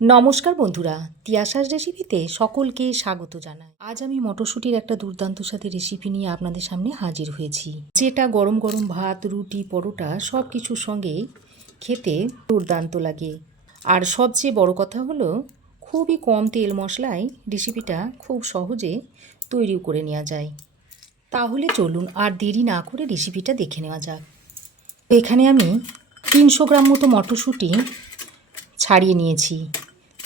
নমস্কার বন্ধুরা, তিয়াসার রেসিপিতে সকলকে স্বাগত জানাই। আজ আমি মটরশুঁটির একটা দুর্দান্ত স্বাদের রেসিপি নিয়ে আপনাদের সামনে হাজির হয়েছি, যেটা গরম গরম ভাত, রুটি, পরোটা সব কিছুর সঙ্গে খেতে দুর্দান্ত লাগে। আর সবচেয়ে বড় কথা হলো, খুবই কম তেল মশলায় রেসিপিটা খুব সহজে তৈরিও করে নেওয়া যায়। তাহলে চলুন আর দেরি না করে রেসিপিটা দেখে নেওয়া যাক। এখানে আমি 300 গ্রাম মতো মটরশুঁটি ছাড়িয়ে নিয়েছি।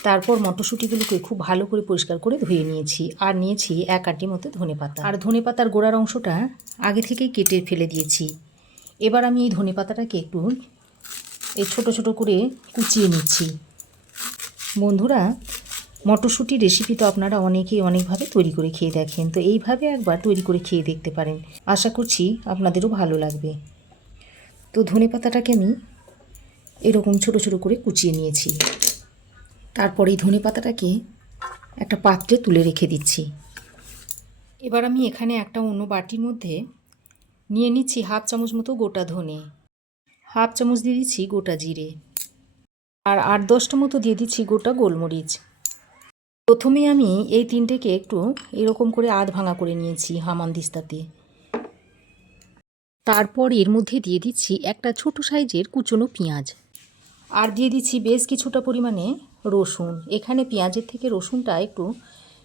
তারপর মটরশুঁটিগুলোকে খুব ভালো করে পরিষ্কার করে ধুয়ে নিয়েছি। আর নিয়েছি 1 আঁটি মতো ধনেপাতা। আর ধনেপাতার গোড়ার অংশটা আগে থেকেই কেটে ফেলে দিয়েছি। এবার আমি এই ধনেপাতাটাকে একটু ছোট ছোট করে কুচিয়ে নিচ্ছি। বন্ধুরা, মটরশুঁটির রেসিপি তো আপনারা অনেকেই অনেকভাবে তৈরি করে খেয়ে দেখেন, তো এইভাবে একবার তৈরি করে খেয়ে দেখতে পারেন। আশা করছি আপনাদেরও ভালো লাগবে। তো ধনেপাতাটাকে আমি এরকম ছোট ছোট করে কুচিয়ে নিয়েছি। তারপর এই ধনেপাতাটাকে একটা পাত্রে তুলে রেখে দিচ্ছি। এবার আমি এখানে একটা অন্য বাটির মধ্যে নিয়ে নিচ্ছি 1/2 চামচ মতো গোটা ধনে, 1/2 চামচ দিয়ে দিচ্ছি গোটা জিরে, আর 8-10টা মতো দিয়ে দিচ্ছি গোটা গোলমরিচ। প্রথমে আমি এই তিনটেকে একটু এরকম করে আধ ভাঙা করে নিয়েছি হামানদিস্তাতে। তারপর এর মধ্যে দিয়ে দিচ্ছি একটা ছোট সাইজের কুচনো পেঁয়াজ, আর দিয়ে দিচ্ছি বেশ কিছুটা পরিমাণে রসুন। এখানে পেঁয়াজের থেকে রসুনটা একটু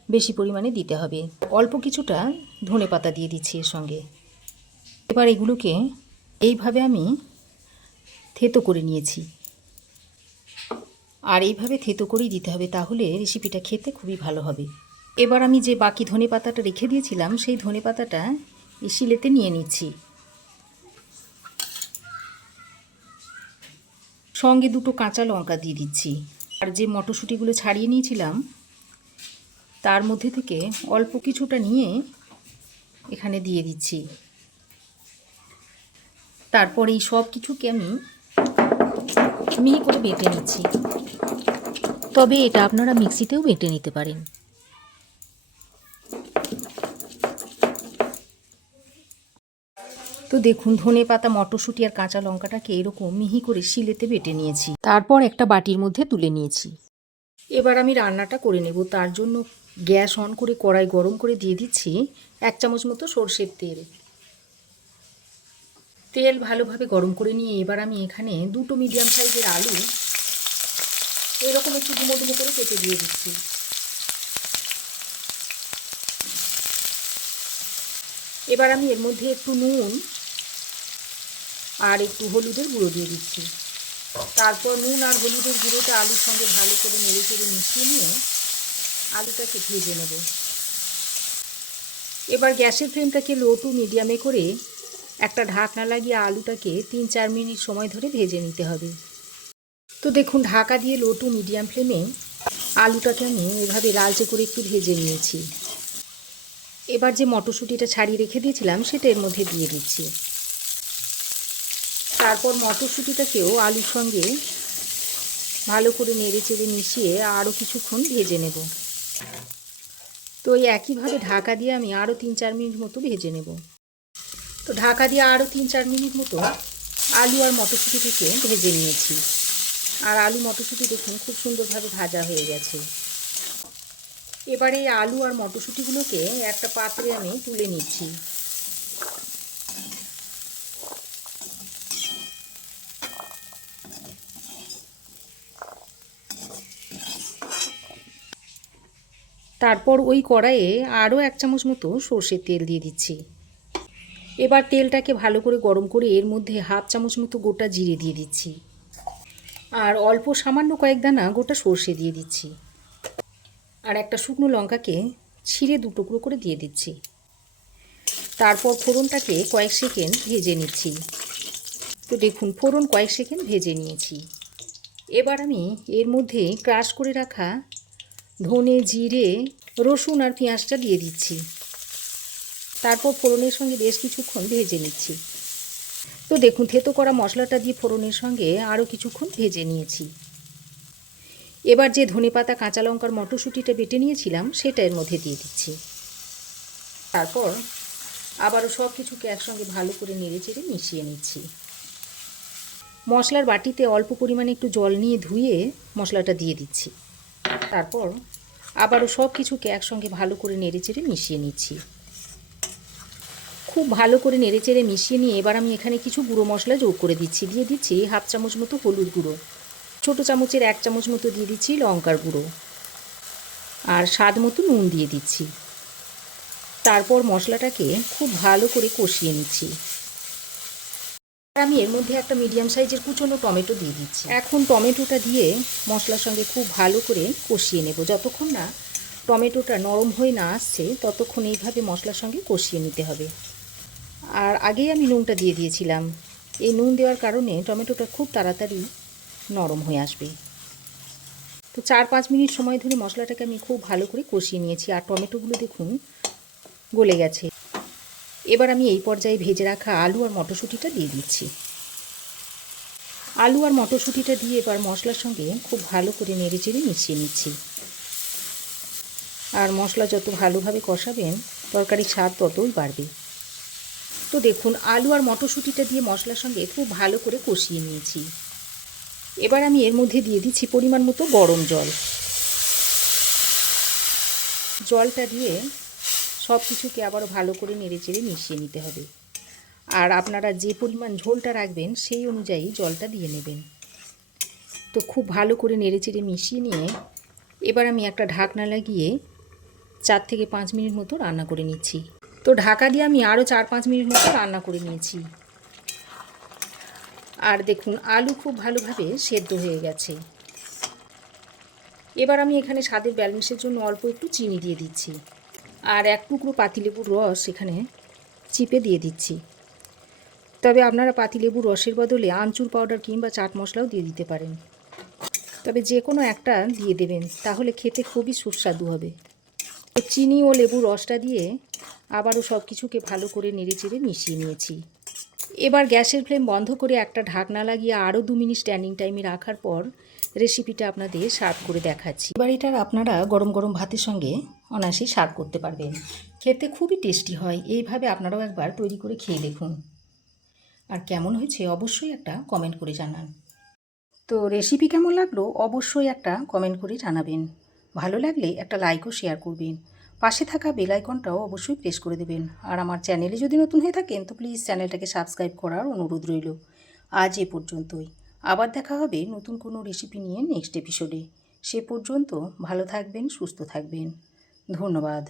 বেশি পরিমাণে দিতে হবে। অল্প কিছুটা ধনেপাতা দিয়ে দিচ্ছি এর সঙ্গে। এবার এগুলোকে এইভাবে আমি থেতো করে নিয়েছি, আর এইভাবে থেতো করেই দিতে হবে, তাহলে রেসিপিটা খেতে খুবই ভালো হবে। এবার আমি যে বাকি ধনেপাতাটা রেখে দিয়েছিলাম, সেই ধনেপাতাটা এই শিলেতে নিয়ে নিচ্ছি। সঙ্গে 2টো কাঁচা লঙ্কা দিয়ে দিচ্ছি। আর যে মটরশুঁটিগুলো ছাড়িয়ে নিয়েছিলাম, তার মধ্যে থেকে অল্প কিছুটা নিয়ে এখানে দিয়ে দিচ্ছি। তারপর এই সব কিছুকে আমি মিহি করে বেটে নিচ্ছি। তবে এটা আপনারা মিক্সিতেও বেটে নিতে পারেন। তো দেখুন, ধনেপাতা, মটরশুঁটি আর কাঁচা লঙ্কাটাকে এরকম মিহি করে শিলেতে বেটে নিয়েছি। তারপর একটা বাটির মধ্যে তুলে নিয়েছি। এবার আমি রান্নাটা করে নেব। তার জন্য গ্যাস অন করে কড়াই গরম করে দিয়ে দিচ্ছি 1 চামচ মতো সরষের তেল। তেল ভালোভাবে গরম করে নিয়ে এবার আমি এখানে 2টো মিডিয়াম সাইজের আলু এরকম একটু ডুমো ডুমো করে কেটে দিয়ে দিচ্ছি। এবার আমি এর মধ্যে একটু নুন আর একটু হলুদের গুঁড়ো দিয়ে দিচ্ছি। তারপর নুন আর হলুদের গুঁড়োটা আলুর সঙ্গে ভালো করে নেড়ে চেড়ে মিশিয়ে নিয়ে আলুটাকে ভেজে নেব। এবার গ্যাসের ফ্লেমটাকে লো টু মিডিয়ামে করে একটা ঢাকনা লাগিয়ে আলুটাকে 3-4 মিনিট সময় ধরে ভেজে নিতে হবে। তো দেখুন, ঢাকা দিয়ে লো টু মিডিয়াম ফ্লেমে আলুটাকে আমি এভাবে লালচে করে একটু ভেজে নিয়েছি। এবার যে মটরশুঁটিটা ছাড়িয়ে রেখে দিয়েছিলাম, সেটা এর মধ্যে দিয়ে দিচ্ছি। তারপর মটরশুঁটিটাকেও আলুর সঙ্গে ভালো করে নেড়ে চেড়ে মিশিয়ে আরও কিছুক্ষণ ভেজে নেব। তো এই একইভাবে ঢাকা দিয়ে আমি আরও 3-4 মিনিট মতো ভেজে নেব। তো ঢাকা দিয়ে আরও 3-4 মিনিট মতো আলু আর মটরশুঁটিটাকে ভেজে নিয়েছি। আর আলু মটরশুঁটি দেখুন খুব সুন্দরভাবে ভাজা হয়ে গেছে। এবারে এই আলু আর মটরশুঁটিগুলোকে একটা পাত্রে আমি তুলে নিচ্ছি। তারপর ওই কড়াইয়ে আরও 1 চামচ মতো সর্ষের তেল দিয়ে দিচ্ছি। এবার তেলটাকে ভালো করে গরম করে এর মধ্যে 1/2 চামচ মতো গোটা জিরে দিয়ে দিচ্ছি। আর অল্প সামান্য কয়েক দানা গোটা সর্ষে দিয়ে দিচ্ছি। আর একটা শুকনো লঙ্কাকে ছিঁড়ে 2 টুকরো করে দিয়ে দিচ্ছি। তারপর ফোড়নটাকে কয়েক সেকেন্ড ভেজে নিচ্ছি। তো দেখুন, ফোড়ন কয়েক সেকেন্ড ভেজে নিয়েছি। এবার আমি এর মধ্যে ক্রাশ করে রাখা ধনে, জিরে, রসুন আর পেঁয়াজটা দিয়ে দিচ্ছি। তারপর ফোড়নের সঙ্গে বেশ কিছুক্ষণ ভেজে নিচ্ছি। তো দেখুন, থেতো করা মশলাটা দিয়ে ফোড়নের সঙ্গে আরও কিছুক্ষণ ভেজে নিয়েছি। এবার যে ধনেপাতা, কাঁচা লঙ্কার মটরশুঁটিটা বেটে নিয়েছিলাম, সেটা এর মধ্যে দিয়ে দিচ্ছি। তারপর আবারও সব কিছুকে একসঙ্গে ভালো করে নেড়ে চেড়ে মিশিয়ে নিচ্ছি। মশলার বাটিতে অল্প পরিমাণে একটু জল নিয়ে ধুয়ে মশলাটা দিয়ে দিচ্ছি। তারপর আবারও সব কিছুকে একসঙ্গে ভালো করে নেড়েচেড়ে মিশিয়ে নিচ্ছি। খুব ভালো করে নেড়েচেড়ে মিশিয়ে নিয়ে এবার আমি এখানে কিছু গুঁড়ো মশলা যোগ করে দিচ্ছি। দিয়ে দিচ্ছি হাফ চামচ মতো হলুদ গুঁড়ো, ছোটো চামচের 1 চামচ মতো দিয়ে দিচ্ছি লঙ্কার গুঁড়ো, আর স্বাদ মতো নুন দিয়ে দিচ্ছি। তারপর মশলাটাকে খুব ভালো করে কষিয়ে নিচ্ছি। আমি এর মধ্যে একটা মিডিয়াম সাইজের কুচনো টমেটো দিয়ে দিচ্ছি। এখন টমেটোটা দিয়ে মশলার সঙ্গে খুব ভালো করে কষিয়ে নেব। যতক্ষণ না টমেটোটা নরম হয়ে না আসছে ততক্ষণ এইভাবে মশলার সঙ্গে কষিয়ে নিতে হবে। আর আগেই আমি নুনটা দিয়ে দিয়েছিলাম। এই নুন দেওয়ার কারণে টমেটোটা খুব তাড়াতাড়ি নরম হয়ে আসবে। তো 4-5 মিনিট সময় ধরে মশলাটাকে আমি খুব ভালো করে কষিয়ে নিয়েছি। আর টমেটোগুলো দেখুন গলে গেছে। এবার আমি এই পর্যায়ে ভেজে রাখা আলু আর মটরশুঁটিটা দিয়ে দিচ্ছি। আলু আর মটরশুঁটিটা দিয়ে এবার মশলার সঙ্গে খুব ভালো করে নেড়েচেড়ে মিশিয়ে নিচ্ছি। আর মশলা যত ভালোভাবে কষাবেন তরকারির স্বাদ ততই বাড়বে। তো দেখুন আলু আর মটরশুঁটিটা দিয়ে মশলার সঙ্গে খুব ভালো করে কষিয়ে নিয়েছি। এবার আমি এর মধ্যে দিয়ে দিচ্ছি পরিমাণ মতো গরম জল। জলটা দিয়ে সব কিছুকে আবারও ভালো করে নেড়েচেড়ে মিশিয়ে নিতে হবে। আর আপনারা যে পরিমাণ ঝোলটা রাখবেন সেই অনুযায়ী জলটা দিয়ে নেবেন। তো খুব ভালো করে নেড়েচেড়ে মিশিয়ে নিয়ে এবার আমি একটা ঢাকনা লাগিয়ে 4 থেকে 5 মিনিট মতো রান্না করে নিচ্ছি। তো ঢাকা দিয়ে আমি আরও 4-5 মিনিট মতো রান্না করে নিয়েছি। আর দেখুন আলু খুব ভালোভাবে সেদ্ধ হয়ে গেছে। এবার আমি এখানে স্বাদের ব্যালেন্সের জন্য অল্প একটু চিনি দিয়ে দিচ্ছি। আর 1 টুকরো পাতিলেবুর রস এখানে চিপে দিয়ে দিচ্ছি। তবে আপনারা পাতিলেবুর রসের বদলে আমচুর পাউডার কিংবা চাট মশলাও দিয়ে দিতে পারেন। তবে যে কোনো একটা দিয়ে দেবেন, তাহলে খেতে খুবই সুস্বাদু হবে। চিনি ও লেবুর রসটা দিয়ে আবারও সব কিছুকে ভালো করে নেড়েচেড়ে মিশিয়ে নিয়েছি। এবার গ্যাসের ফ্লেম বন্ধ করে একটা ঢাকনা লাগিয়ে আরও 2 মিনিট স্ট্যান্ডিং টাইমে রাখার পর রেসিপিটা আপনাদের সার্ভ করে দেখাচ্ছি। এবার এটার আপনারা গরম গরম ভাতের সঙ্গে অনায়াসেই সার্ভ করতে পারবেন। খেতে খুবই টেস্টি হয়। এইভাবে আপনারাও একবার তৈরি করে খেয়ে দেখুন। আর কেমন হয়েছে অবশ্যই একটা কমেন্ট করে জানান। তো রেসিপি কেমন লাগলো অবশ্যই একটা কমেন্ট করে জানাবেন। ভালো লাগলে একটা লাইক ও শেয়ার করবেন। পাশে থাকা বেল আইকনটাও অবশ্যই প্রেস করে দেবেন। আর আমার চ্যানেলে যদি নতুন হয়ে থাকেন তো প্লিজ চ্যানেলটাকে সাবস্ক্রাইব করার অনুরোধ রইল। আজ এ পর্যন্তই। আবার দেখা হবে নতুন কোনো রেসিপি নিয়ে নেক্সট এপিসোডে। সে পর্যন্ত ভালো থাকবেন, সুস্থ থাকবেন। ধন্যবাদ।